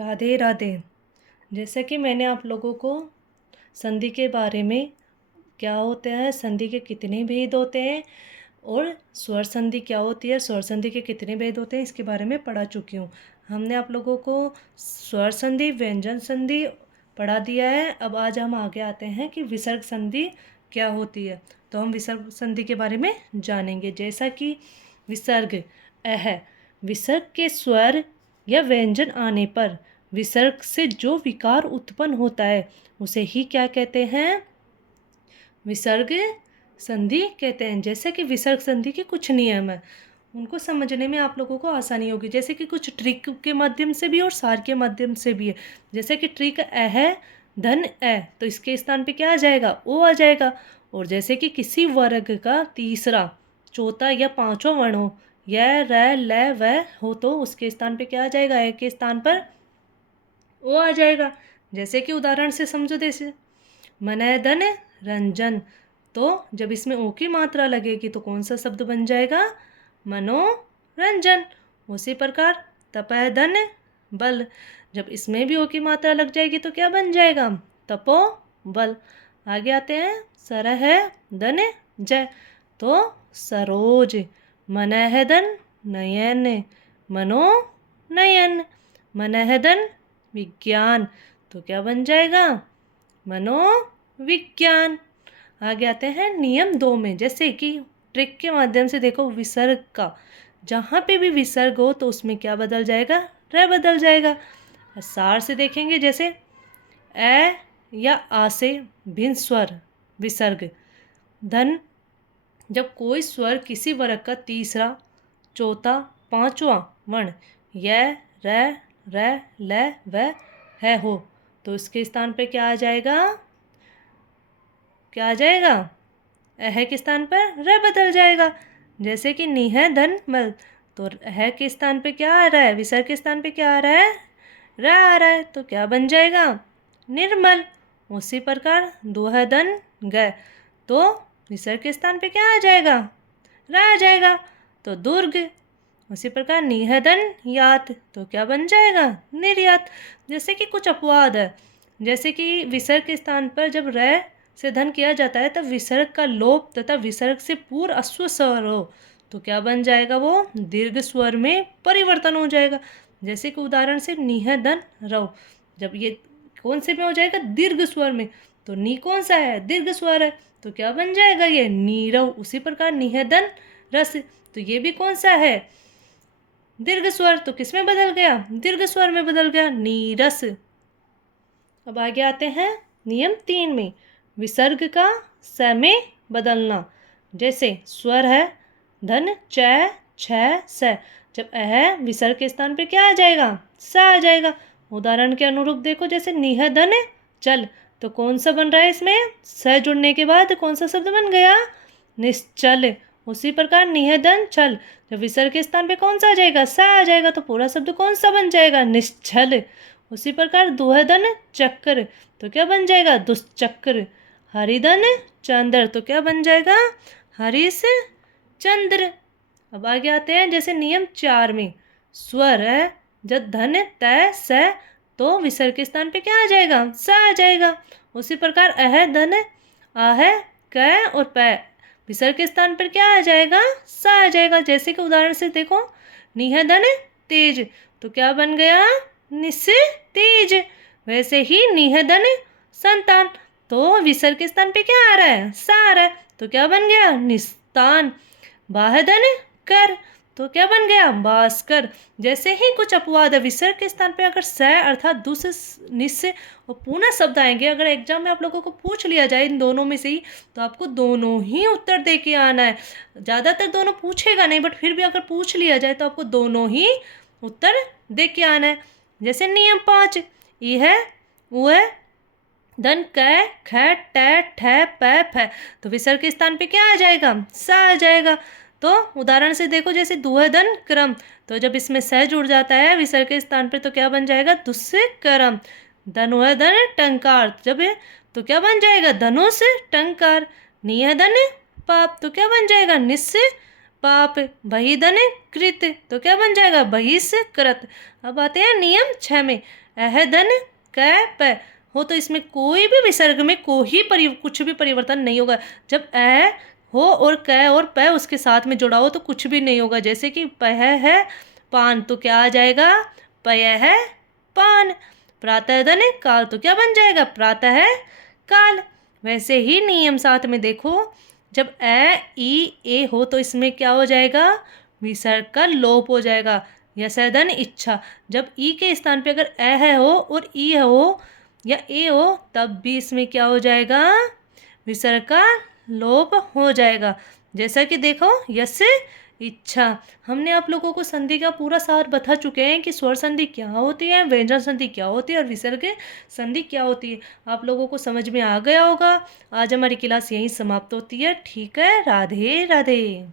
राधे राधे। जैसे कि मैंने आप लोगों को संधि के बारे में, क्या होते हैं संधि के कितने भेद होते हैं और स्वर संधि क्या होती है, स्वर संधि के कितने भेद होते हैं, इसके बारे में पढ़ा चुकी हूँ। हमने आप लोगों को स्वर संधि, व्यंजन संधि पढ़ा दिया है। अब आज हम आगे आते हैं कि विसर्ग संधि क्या होती है। तो हम विसर्ग संधि के बारे में जानेंगे। जैसा कि विसर्ग विसर्ग के स्वर या व्यंजन आने पर विसर्ग से जो विकार उत्पन्न होता है उसे ही क्या कहते हैं, विसर्ग संधि कहते हैं। जैसे कि विसर्ग संधि के कुछ नियम है, उनको समझने में आप लोगों को आसानी होगी। जैसे कि कुछ ट्रिक के माध्यम से भी और सार के माध्यम से भी है। जैसे कि ट्रिक है धन तो इसके स्थान पे क्या आ जाएगा, ओ आ जाएगा। और जैसे कि किसी वर्ग का तीसरा, चौथा या पांचवा वर्ण हो, य र ल व हो, तो उसके स्थान पे क्या आ जाएगा, ए के स्थान पर ओ आ जाएगा। जैसे कि उदाहरण से समझो, जैसे मनैदन रंजन, तो जब इसमें ओ की मात्रा लगेगी तो कौन सा शब्द बन जाएगा, मनोरंजन। उसी प्रकार तपैदन बल, जब इसमें भी ओ की मात्रा लग जाएगी तो क्या बन जाएगा, तपो बल। आगे आते हैं सरह दन जय, तो सरोज। मनहदन नयन, मनो नयन। मनहदन विज्ञान, तो क्या बन जाएगा, मनोविज्ञान। आगे आते हैं नियम 2 में। जैसे कि ट्रिक के माध्यम से देखो, विसर्ग का जहाँ पे भी विसर्ग हो तो उसमें क्या बदल जाएगा, र बदल जाएगा। सार से देखेंगे, जैसे ए या आ से भिन्न स्वर विसर्ग धन, जब कोई स्वर किसी वर्ग का तीसरा, चौथा, पांचवा वर्ण य र ल व है हो, तो इसके स्थान पे क्या आ जाएगा, क्या आ जाएगा, अह के स्थान पर र बदल जाएगा। जैसे कि निह धन मल, तो अह के स्थान पे क्या आ रहा है, विसर्ग के स्थान पे क्या आ रहा है, र आ रहा है, तो क्या बन जाएगा, निर्मल। उसी प्रकार दुह धन ग, तो विसर्ग के स्थान पे क्या आ जाएगा, र आ जाएगा, तो दुर्ग। उसी प्रकार निहदन यात, तो क्या बन जाएगा, निर्यात। जैसे कि कुछ अपवाद है, जैसे कि विसर्ग के स्थान पर जब र से धन किया जाता है तब विसर्ग का लोप तथा विसर्ग से पूर्व अश्व स्वर हो तो क्या बन जाएगा, वो दीर्घ स्वर में परिवर्तन हो जाएगा। जैसे कि उदाहरण से निहदन रव, जब ये कौन से में हो जाएगा, दीर्घ स्वर में, तो नी कौन सा है, दीर्घ स्वर है, तो क्या बन जाएगा, ये नीरव। उसी प्रकार निहदन रस, तो ये भी कौन सा है, दीर्घ स्वर, तो किस में बदल गया, दीर्घ स्वर में बदल गया, नीरस। अब आगे आते हैं नियम 3 में, विसर्ग का स में बदलना। जैसे स्वर है धन च छ स, जब अह विसर्ग के स्थान पे क्या आ जाएगा, स आ जाएगा। उदाहरण के अनुरूप देखो, जैसे निह धन चल, तो कौन सा बन रहा है, इसमें स जुड़ने के बाद कौन सा शब्द बन गया, निश्चल। उसी प्रकार निहदन छल, जब विसर्ग के स्थान पे कौन सा आ जाएगा, सा आ जाएगा, तो पूरा शब्द कौन सा बन जाएगा, निश्चल। उसी प्रकार दुहदन चक्र, तो क्या बन जाएगा, दुष्चक्र। हरिदन चंद्र, तो क्या बन जाएगा, हरिश चंद्र। अब आगे आते हैं, जैसे नियम 4 में, स्वर है जब धन तय स, तो विसर्ग के स्थान पे क्या आ जाएगा, सा आ जाएगा। उसी प्रकार अह धन आह क और पै, विसर्ग के स्थान पर क्या आ जाएगा, सा आ जाएगा। जैसे कि उदाहरण से देखो, निहदन तेज, तो क्या बन गया, निस तेज। वैसे ही निहदन संतान, तो विसर्ग के स्थान पे क्या आ रहा है, सा आ रहा है, तो क्या बन गया, निस्तान। बाहदन कर, तो क्या बन गया, भास्कर। जैसे ही कुछ अपवाद है, विसर्ग के स्थान पे अगर स अर्थात दुस निस और पूर्ण शब्द आएंगे, अगर एग्जाम में आप लोगों को पूछ लिया जाए इन दोनों में से ही, तो आपको दोनों ही उत्तर दे के आना है। ज़्यादातर दोनों पूछेगा नहीं, बट फिर भी अगर पूछ लिया जाए तो आपको दोनों ही उत्तर दे के आना है। जैसे नियम 5, यह वह धन क ख ट ठ प फ, तो विसर्ग के स्थान पे क्या आ जाएगा, सा आ जाएगा। तो उदाहरण से देखो, जैसे दुहदन क्रम, तो जब इसमें स जुड़ जाता है विसर्ग के स्थान पे तो क्या बन जाएगा, दुष्कर्म। धनुर्धन टंकार, जब तो क्या बन जाएगा, धनुष टंकार। नियधन पाप, तो क्या बन जाएगा, निस पाप। बहिधन कृत, तो क्या बन जाएगा, बहिष कृत। अब आते हैं नियम 6 में, अह धन कै प हो तो इसमें कोई भी विसर्ग में कुछ भी परिवर्तन नहीं होगा। जब अ हो और क और प उसके साथ में जुड़ा हो तो कुछ भी नहीं होगा। जैसे कि पह है पान तो क्या आ जाएगा, पय है पान। प्रातः धन काल तो क्या बन जाएगा, प्रातः है काल। वैसे ही नियम 7 में देखो, जब ई ए हो तो इसमें क्या हो जाएगा, विसर्ग का लोप हो जाएगा। यशधन इच्छा, जब ई के स्थान पे अगर है हो और ई हो या ए हो तब भी इसमें क्या हो जाएगा, विसर्ग का लोप हो जाएगा। जैसा कि देखो यश इच्छा। हमने आप लोगों को संधि का पूरा सार बता चुके हैं कि स्वर संधि क्या होती है, व्यंजन संधि क्या होती है और विसर्ग संधि क्या होती है। आप लोगों को समझ में आ गया होगा। आज हमारी क्लास यहीं समाप्त होती है। ठीक है, राधे राधे।